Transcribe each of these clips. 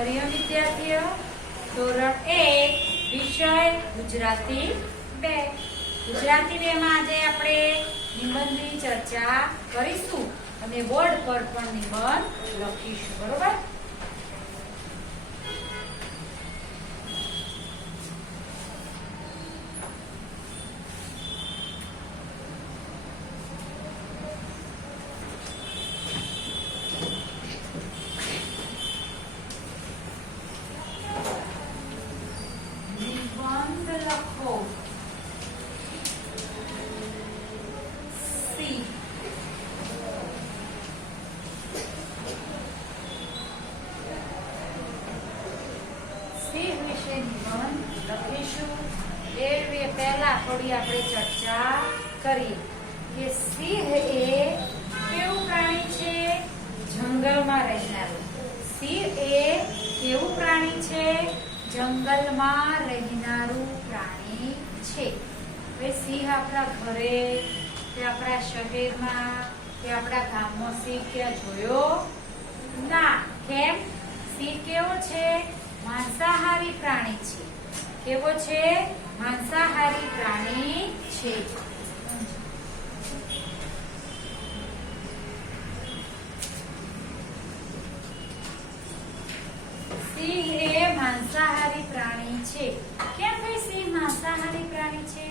હરિયમ વિદ્યાર્થીઓ, ધોરણ 1 વિષય ગુજરાતી 2. ગુજરાતી 2 માં આજે આપણે નિબંધની ચર્ચા કરીશું અને બોર્ડ પર પણ નિબંધ લખીશું. બરોબર? પહેલા થોડી આપણે ચર્ચા કરીએ કે સિંહ એ કેવું પ્રાણી છે? જંગલમાં રહેનારું. સિંહ એ કેવું પ્રાણી છે? જંગલમાં રહેનારું પ્રાણી છે. હવે સિંહ આપણા ઘરે કે આપણા શહેરમાં કે આપણા ગામમાં સિંહ ક્યાં જોયો ના. કેમ? સિંહ કેવો છે? માંસાહારી પ્રાણી છે. કેવો છે? માંસાહારી પ્રાણી છે. સિંહ એ માંસાહારી પ્રાણી છે. કેમ ભાઈ સિંહ માંસાહારી પ્રાણી છે?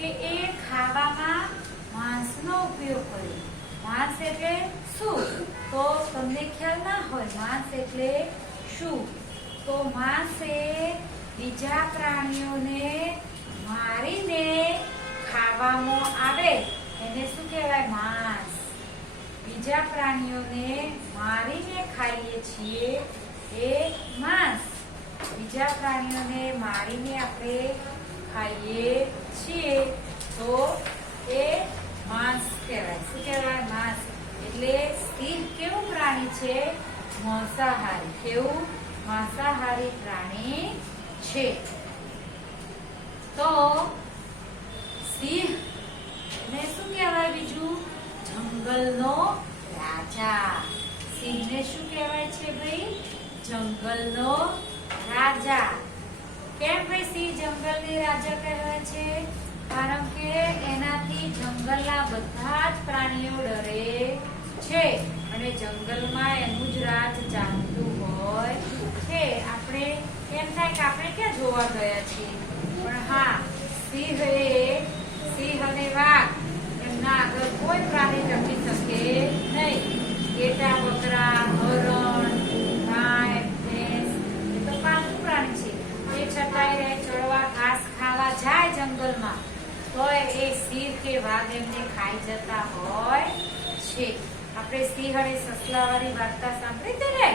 કે એ ખાવામાં માંસનો ઉપયોગ કરે. માંસ એટલે શું? તો તમને ખ્યાલ ના હોય માંસ એટલે શું? તો માંસ એ બીજા પ્રાણીઓને મારીને ખાવામાં આવે એને શું કહેવાય? માંસ. બીજા પ્રાણીઓને મારીને ખાઈએ છીએ એ માંસ. બીજા પ્રાણીઓને મારીને આપણે ખાઈએ છીએ તો એ માંસ કહેવાય. શું કહેવાય? માંસ. એટલે સિંહ કેવું પ્રાણી છે? માંસાહારી. કેવું? માંસાહારી પ્રાણી છે. તો સિંહ ને શું કહેવાય? બીજું જંગલનો રાજા. સિંહને શું કહેવાય છે ભાઈ? જંગલનો રાજા. કેમ ભાઈ સિંહ જંગલની રાજા કહેવાય છે? કારણ કે એનાથી જંગલના બધા જ પ્રાણીઓ ડરે છે અને જંગલમાં એનું જ રાજ ચાલતું હોય છે. આપણે એમ થાય કે આપણે ક્યાં જોવા ગયા છીએ, પણ હા, સિંહ અને વાઘ એમના આગળ કોઈ પ્રાણી ટકી શકે નહીં. ઘેટા, બકરા, હરણ, ગાય, ભેંસ એ તો પાલતુ પ્રાણી છે. એ છતાંય ચડવા ઘાસ ખાવા જાય જંગલમાં તોય એ સિંહ કે વાઘ એમને ખાઈ જતા હોય છે. આપણે સિંહ અને સસલા વાળી વાર્તા સાંભળી હતી ને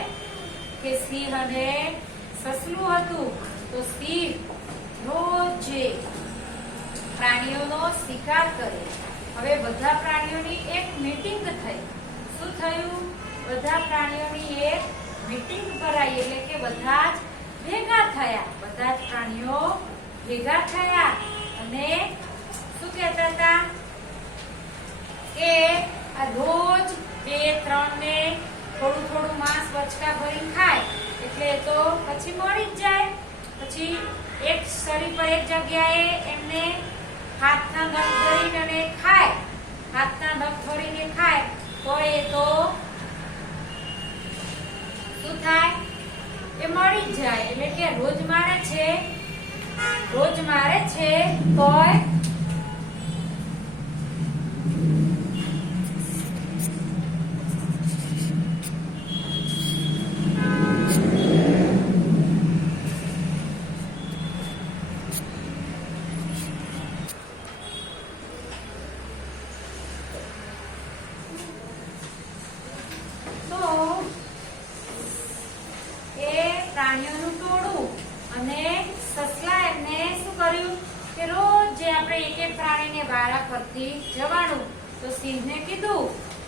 કે સિંહ અને સસલું હતું. તો સિંહ રોજ પ્રાણીઓનો શિકાર કરે. હવે બધા પ્રાણીઓની એક મીટિંગ થઈ. શું થયું? બધા પ્રાણીઓની એક મીટિંગ કરાઈ એટલે કે બધા જ ભેગા થયા. બધા જ પ્રાણીઓ ભેગા થયા અને શું કહેતા હતા કે આ રોજ 2-3 ને થોડું થોડું માંસ વચકા ભરીને ખાય એટલે તો પછી મળી જ જાય. પછી એક શરીર પર એક જગ્યાએ એમને હાથના નખ ભરીને અને ખાય. હાથના નખ ભરીને ખાય તો એ તો શું થાય? એ મળી જ જાય. એટલે કે રોજ મારે છે તોય પ્રાણીઓનું ટોળું અને સસલા એમને શું કર્યું કે રોજ જે આપણે એક એક પ્રાણીને વારા ફરતી જવાનું. તો સિંહને કીધું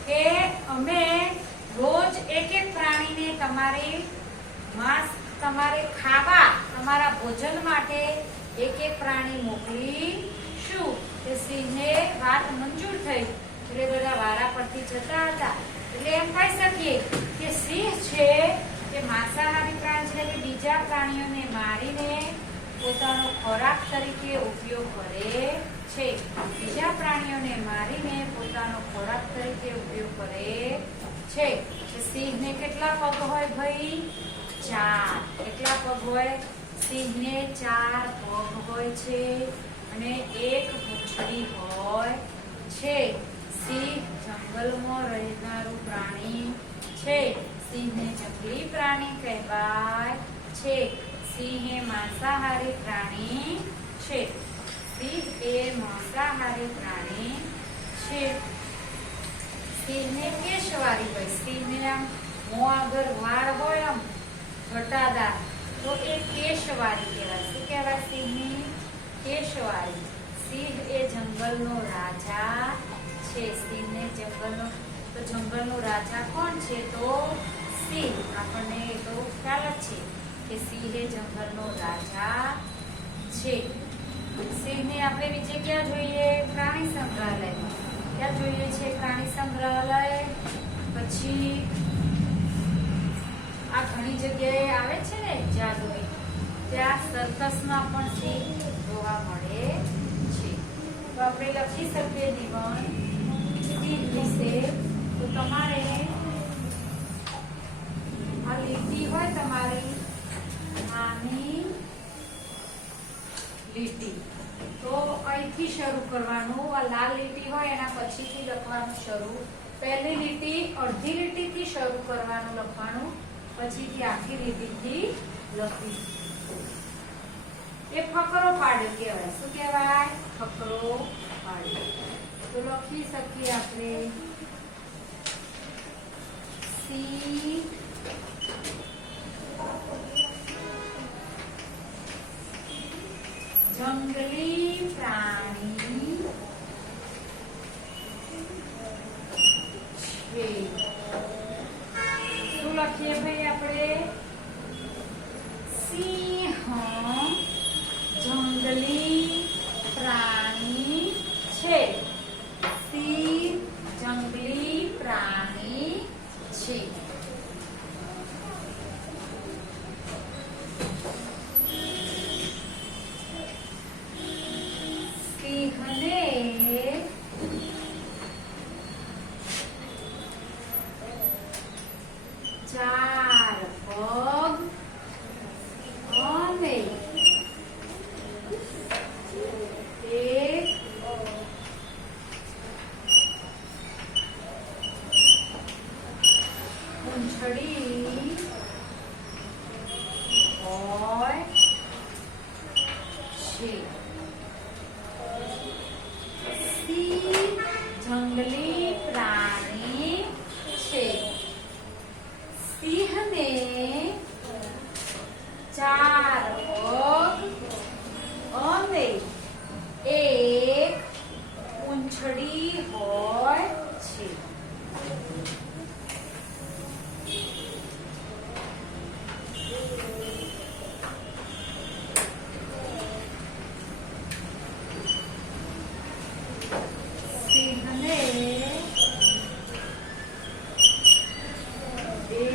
કે અમે રોજ એક એક પ્રાણીને તમારે ખાવા તમારા ભોજન માટે એક એક પ્રાણી મોકલીશું. તે સિંહને વાત મંજૂર થઈ એટલે બધા વારા પરથી જતા હતા. એટલે એમ કહી શકીએ કે સિંહ છે કે માંસાહારી પ્રાણી છે કે બીજા પ્રાણીઓને મારીને પોતાનો ખોરાક તરીકે ઉપયોગ કરે છે. બીજા પ્રાણીઓને મારીને પોતાનો ખોરાક તરીકે ઉપયોગ કરે છે. સિંહને કેટલા પગ હોય ભાઈ? 4. કેટલા પગ હોય? સિંહને 4 પગ હોય છે અને 1 પૂંછડી હોય છે. સિંહ જંગલમાં રહેનારું પ્રાણી છે. સિંહને જંગલી પ્રાણી કહેવાય છે. સિંહ એ માંસાહારી પ્રાણી છે. સિંહ એ માંસાહારી પ્રાણી છે. સિંહને કેશવાળી હોય. સિંહને આમ મોં આગળ વાળ હોય આમ ઘટાદાર, તો એ કેશવાળી કહેવાય. શું કહેવાય? સિંહની કેશવાળી. સિંહ એ જંગલનો રાજા છે. સિંહને જંગલનો રાજા કોણ છે? તો સિંહ. આપણને તો ખ્યાલ જ છે કે સિંહ એ જંગલનો રાજા છે. સિંહને આપણે બીજે ક્યાં જોઈએ? પ્રાણી સંગ્રહાલયમાં. ક્યાં જોઈએ છે? પ્રાણી સંગ્રહાલય. પછી આ ઘણી જગ્યાએ આવે છે ને જાદુઈ, ત્યાં સર્કસમાં પણ સિંહ જોવા મળે છે. તો આપણે લખી શકીએ નિબંધ સિંહ વિશે. તો તમારે આ લીટી હોય તમારી નાની લીટી, તો અહીંથી શરૂ કરવાનું. આ લાલ લીટી હોય એના પછીથી લખવાનું શરૂ. પહેલી લીટી અડધી લીટીથી શરૂ કરવાનું લખવાનું, પછીથી આખી લીટીથી લખીશું. એ ફકરો પાડ્યો કહેવાય. શું કહેવાય? ફકરો પાડ્યો. તો લખી શકીએ આપણે સિંહ જંગલી પ્રાણી છે. શું લખીએ ભાઈ આપણે? સિંહ જંગલી પ્રાણી છે. સિંહ જંગલી પ્રાણી છે. સિંહને 4 પગ અને 1 પૂંછડી હોય છે. સિંહ જંગલી પ્રાણી છે. સિંહને 4 પગ અને 1 પૂંછડી હોય છે. સિંહને 2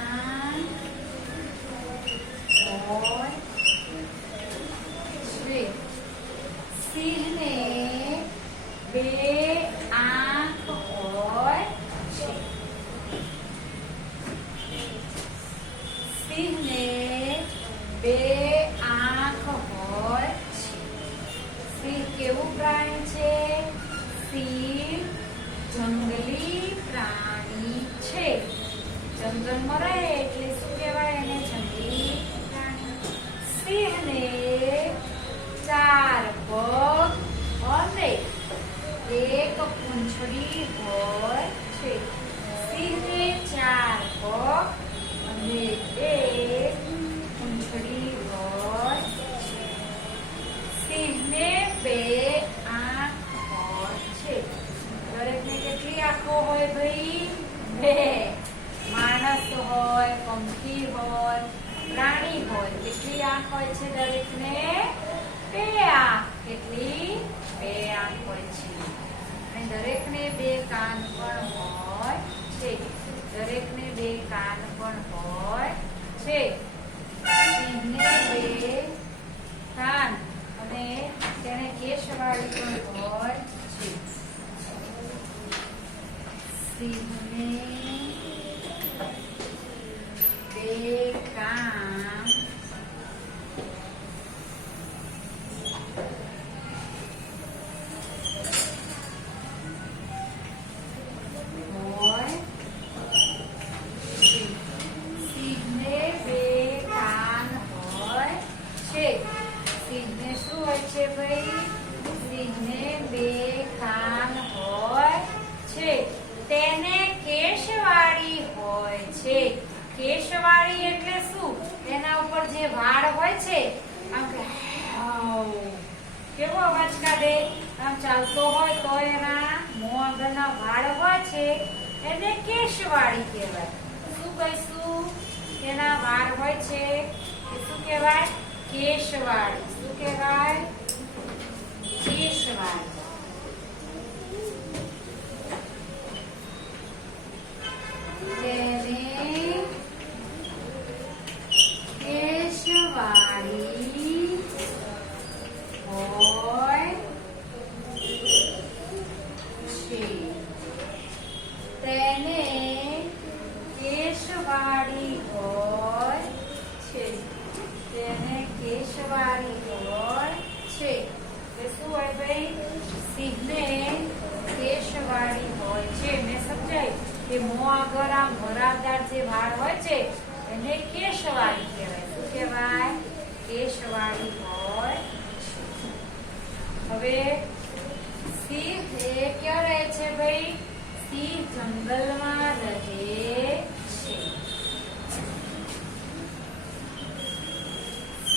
આંખ હોય છે. સિંહને 2 આંખ હોય છે. સિંહને 2 આંખ હોય છે. સિંહ કેવું પ્રાણી છે? સિંહ જંગલી પ્રાણી છે. જંગલમાં રહે એટલે શું કહેવાય એને? જંગલી પ્રાણી. સિંહને 4 પગ અને 1 પૂંછડી હોય છે. સિંહને 4 પગ અને 1 પૂંછડી હોય છે. સિંહને 2 આંખ હોય છે. દરેકને કેટલી આંખો હોય ભાઈ? 2. માણસ હોય, પંખી હોય, પ્રાણી હોય, કેટલી આંખ હોય છે દરેકને? 2 આંખ. કેટલી? 2 આંખ હોય છે. અને દરેકને 2 કાન પણ હોય છે. દરેકને 2 કાન પણ કેશવાળી પણ હોય છે. સિંહને બે કાન હોય છે. સિંહને બે કાન હોય છે. સિંહને શું હોય છે ભાઈ? સિંહને બે કાન હોય છે. તેને કેશવાળી હોય છે. કેશવાળી એટલે શું? એના ઉપર જે વાળ હોય છે, આમ કેવો અવાજ કાઢે, આમ ચાલતો હોય તો એના મોં આગળના વાળ હોય છે એને કેશવાળી કહેવાય. શું કહીશું? એના વાળ હોય છે એ શું કહેવાય? કેશવાળી. શું કહેવાય? કેશવાળી. તેને કેશવાળી હોય છે. તેને કેશવાળી હોય છે. તેને કેશવાળી હોય છે. એ શું હોય ભાઈ? સિંહને કેશવાળી હોય છે. મેં સમજાય કે મોં આગળ આમ ભરાવદાર જે વાળ હોય છે એને કેશવાળી કહેવાય. શું કહેવાય? કેશવાળી હોય છે. હવે સિંહ એ ક્યાં રહે છે ભાઈ? સિંહ જંગલમાં રહે છે.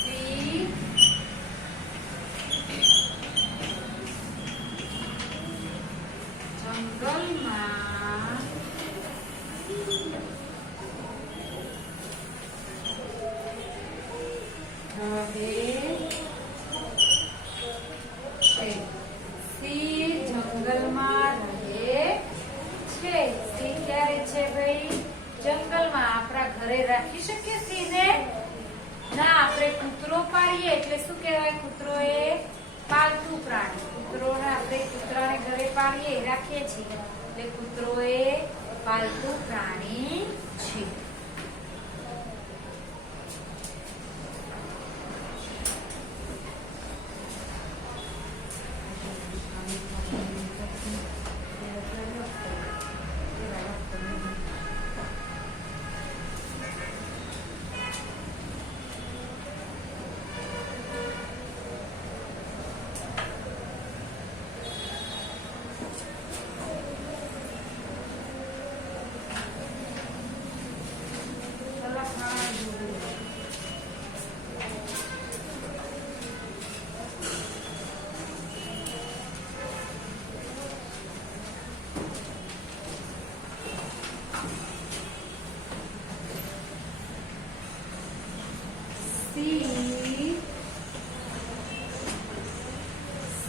સિંહ જંગલમાં રહે છે. સિંહ જંગલમાં રહે છે. સિંહ ક્યારે છે ભાઈ? જંગલમાં. આપણા ઘરે રાખી શકીએ સિંહને? ના, આપણે કૂતરો પાળીએ એટલે શું કહેવાય? કૂતરો એ પાલતુ પ્રાણી. કૂતરોને આપણે કૂતરાને ઘરે પાળીએ રાખીએ છીએ એટલે કૂતરો એ પાલતુ પ્રાણી છે.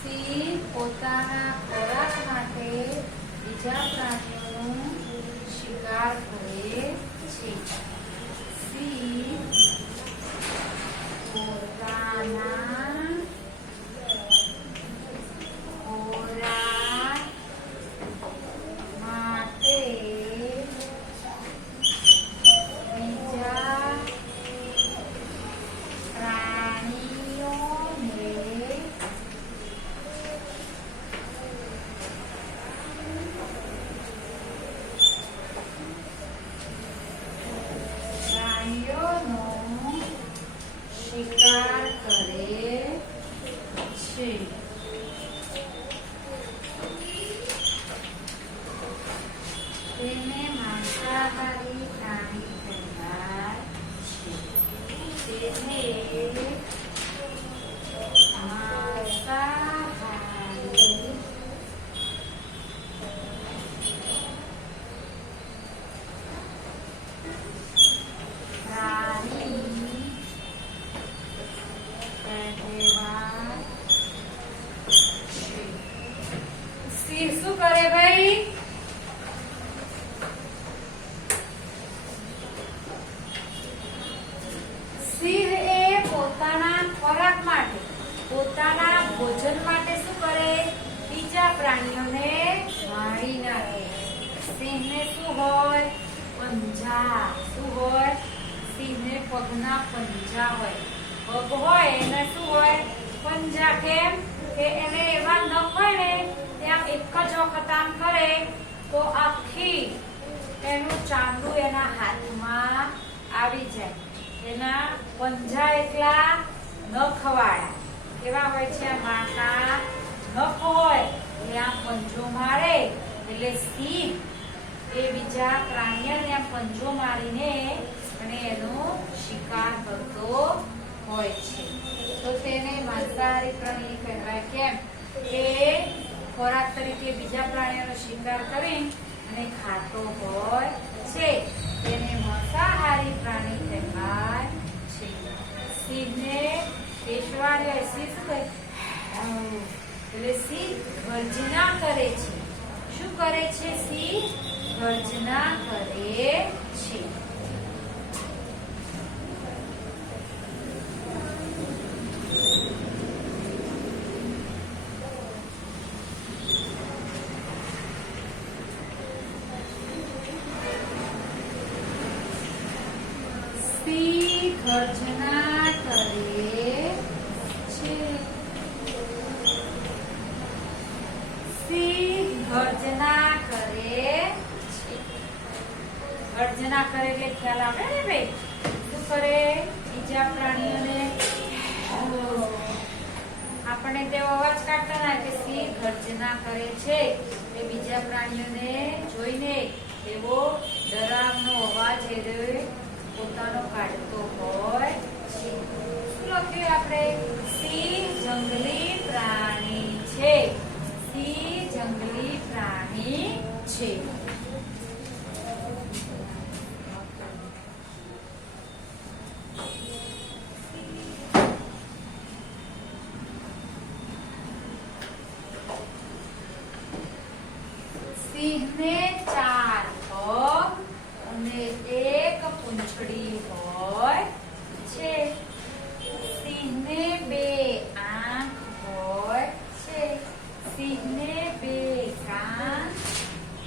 સિંહ પોતાના ખોરાક માટે બીજા પ્રાણીઓનો શિકાર કરે છે. સિંહ પોતાના ખોરાક માટે બીજા શિકાર કરે છે. તેને માંસાહારી પ્રાણી કહેવાય છે. તેને માંસાહારી સિંહ શું કરે ભાઈ? સિંહ એ પોતાના ખોરાક માટે, પોતાના ભોજન માટે શું કરે? પ્રાણીઓને મારી નાખે. સિંહને શું હોય? પંજા. શું હોય? સિંહને પગના પંજા હોય. પગ હોય એને શું હોય? પંજા. કેમ કે એને એવા નખ હોય ને ત્યાં એક જ વખત આમ કરે તો આખી એનું ચામડું એના હાથમાં આવી જાય. એના પંજા એટલા નખવાળા કેવા હોય છે? માથા નખ હોય ત્યાં પંજો મારે એટલે સિંહ એ બીજા પ્રાણીઓને પંજો મારીને અને એનો શિકાર કરતો હોય છે. તો તેને માંસાહારી પ્રાણી કહેવાય. કેમ કે ખોરાક તરીકે બીજા પ્રાણીઓનો શિકાર કરી અને ખાતો હોય છે. તેને માંસાહારી પ્રાણી કહેવાય છે. સિંહને પેશવાળી હોય. સિંહ શું કરે? એટલે સિંહ ગર્જના કરે છે. શું કરે છે? સિંહ ગર્જના કરે છે. સિંહ ગર્જના કરે છે. સિંહ ગર્જના કરે છે. ગર્જના કરે એટલે ખ્યાલ આવે ને ભાઈ? શું કરે? બીજા પ્રાણીઓને આપણે તેવો અવાજ કાઢતા ના કે સિંહ ગર્જના કરે છે એ બીજા પ્રાણીઓને જોઈને એવો ડરાવનો અવાજ એ પોતાનો કાઢતો હોય છે. શું લખ્યું આપણે? સિંહ જંગલી પ્રાણી છે. સિંહ જંગલી પ્રાણી છે. સિંહને 4 પગ અને 1 પૂંછડી હોય છે. સિંહને 2 આંખ હોય છે. સિંહને 2 કાન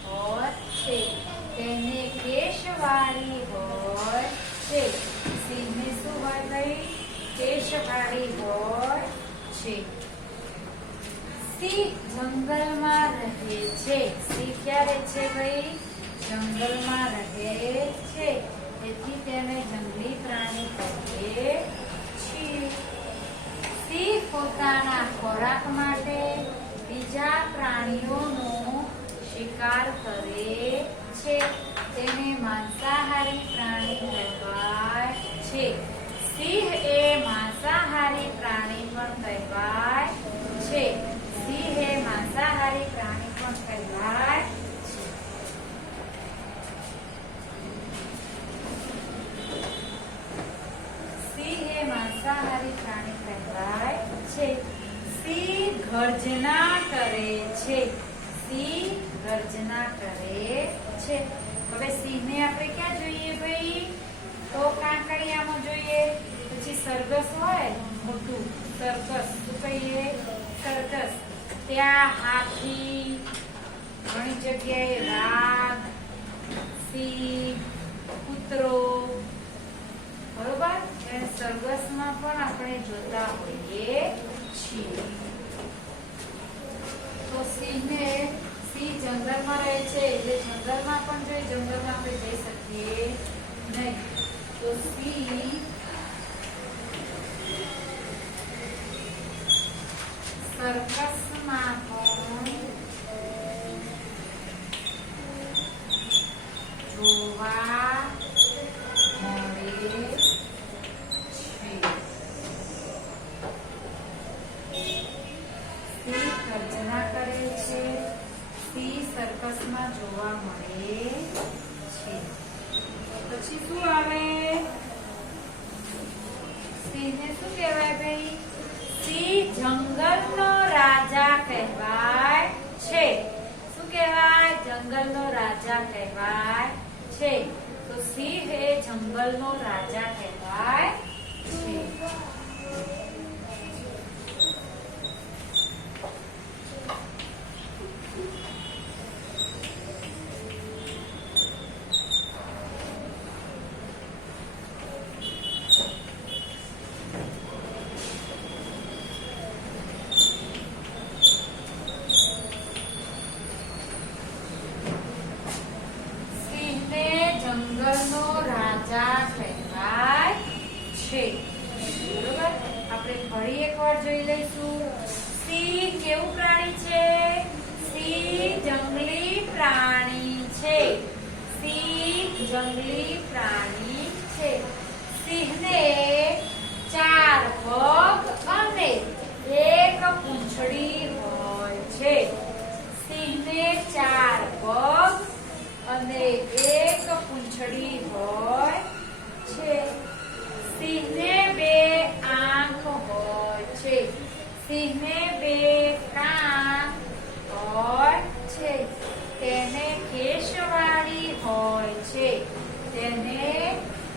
હોય છે. તેને કેશવાળી હોય છે. સિંહને શું હોય ભાઈ? કેશવાળી હોય છે. સિંહ જંગલમાં રહે છે. સિંહ ક્યારે છે ભાઈ? જંગલમાં રહે છે. તેથી તેને જંગલી પ્રાણી કહીએ છીએ. સિંહ પોતાના ખોરાક માટે બીજા પ્રાણીઓનો શિકાર કરે છે. તેને માંસાહારી પ્રાણી કહેવાય છે. સિંહ એ માંસાહારી પ્રાણી પણ કહેવાય છે. સિંહ એ માંસાહારી પ્રાણી પણ કહેવાય છે. સિંહ એ માંસાહારી પ્રાણી કહેવાય છે. સિંહ ગર્જના કરે છે. સિંહ ગર્જના કરે છે. હવે સિંહને આપણે ક્યાં જોઈએ ભાઈ? તો કાંકરિયામાં જોઈએ. પછી સરઘસ હોય મોટું સરઘસ, શું કહીએ? સરઘસ. ત્યાં હાથી, ઘણી જગ્યાએ વાઘ, સિંહ, કૂતરો, બરોબર? સરઘસમાં પણ આપણે જોતા હોઈએ છીએ. તો સિંહ જંગલમાં રહે છે એટલે જંગલમાં પણ જોઈએ. જંગલમાં આપણે જઈ શકીએ નહીં. તો સિંહ સરઘસમાં પણ જોવા મળે છે. સિંહ ગર્જના કરે છે. સિંહ સર્કસમાં જોવા મળે છે. પછી શું આવે? સિંહને શું કહેવાય ભાઈ? સિંહ જંગલનો રાજા કહેવાય છે. શું કહેવાય? જંગલનો રાજા કહેવાય છે. તો સિંહ એ જંગલનો રાજા કહેવાય છે. જંગલી પ્રાણી છે. સિંહને 4 પગ અને 1 પૂંછડી હોય છે. સિંહને 4 પગ અને 1 પૂંછડી હોય છે. સિંહને 2 આંખ હોય છે. સિંહને 2 કાન હોય છે. તેને કેશવાળી હોય છે. તેને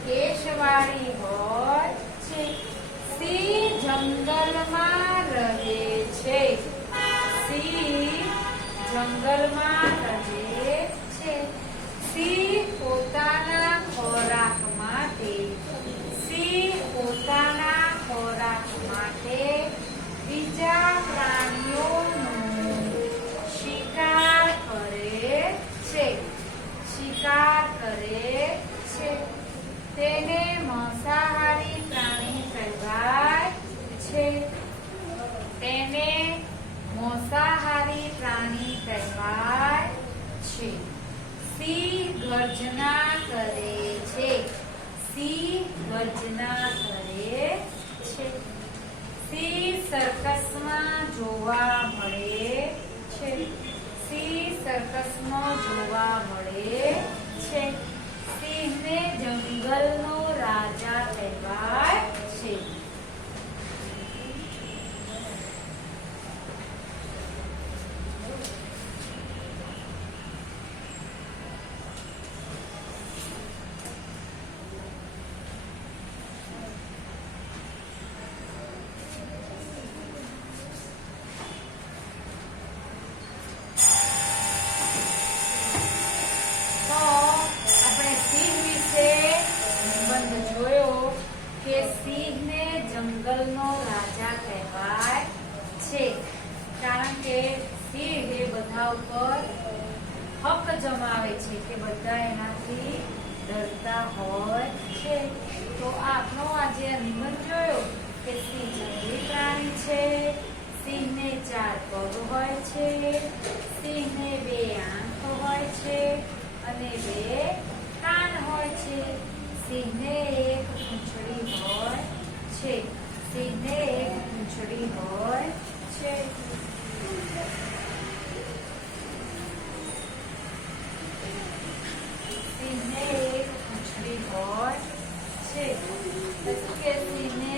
કેશવાળી હોય છે. સિંહ જંગલમાં રહે છે. સિંહ જંગલમાં રહે છે. સિંહ પોતાના ખોરાક માટે બીજા પ્રાણીઓનો શિકાર કરે છે. તેને માંસાહારી પ્રાણી કહેવાય છે. સિંહ ગર્જના કરે છે. સિંહ સર્કસમાં જોવા મળે છે. સિંહને જંગલનો રાજા કહેવાય છે. સિંહને જંગલનો રાજા કહેવાય છે કારણ કે સિંહ એ બધા ઉપર હક જમાવે છે કે બધા એનાથી ડરતા હોય છે. તો આપણો આજે નિબંધ જોયો કે સિંહ જંગલી પ્રાણી છે. સિંહને 4 પગ હોય છે. સિંહને 2 આંખ હોય છે અને 2 કાન હોય છે. સિંહને 1 પૂંછડી હોય છે. સિંહને 1 પૂંછડી હોય છે. સિંહને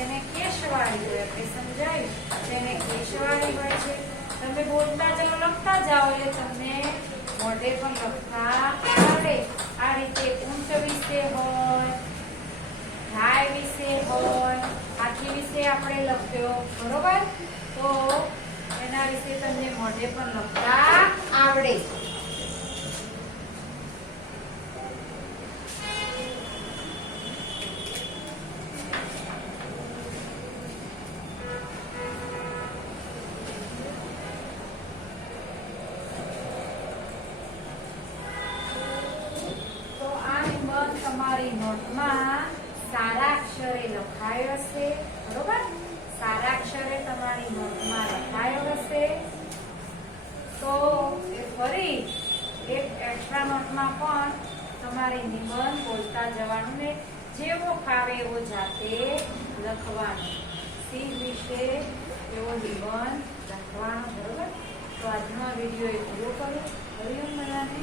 એને કેશવાળી હોય આપણે સમજાયું. તેને કેશવાળી હોય છે. તમે બોલતા ચાલો લખતા જાઓ એટલે તમને મોઢે પણ લખતા આવડે. આ રીતે ઊંટ વિશે હોય, ગાય વિશે હોય, હાથી વિશે આપણે લખ્યો બરોબર. તો એના વિશે તમને મોઢે પણ લખતા આવડે. તમારી નોટમાં સારા અક્ષરે લખાયો હશે બરોબર. સારા અક્ષરે તમારી નોટમાં લખાયો હશે તો એ ફરી એક એક્સ્ટ્રા નોટમાં પણ તમારી નિબંધ બોલતા જવાનું ને જેવો ફાવે એવો જાતે લખવાનો. સિંહ વિશે એવો નિબંધ લખવાનો બરોબર. તો આજનો વિડીયો એ પૂરો કરો. હરિઓમ બધાને.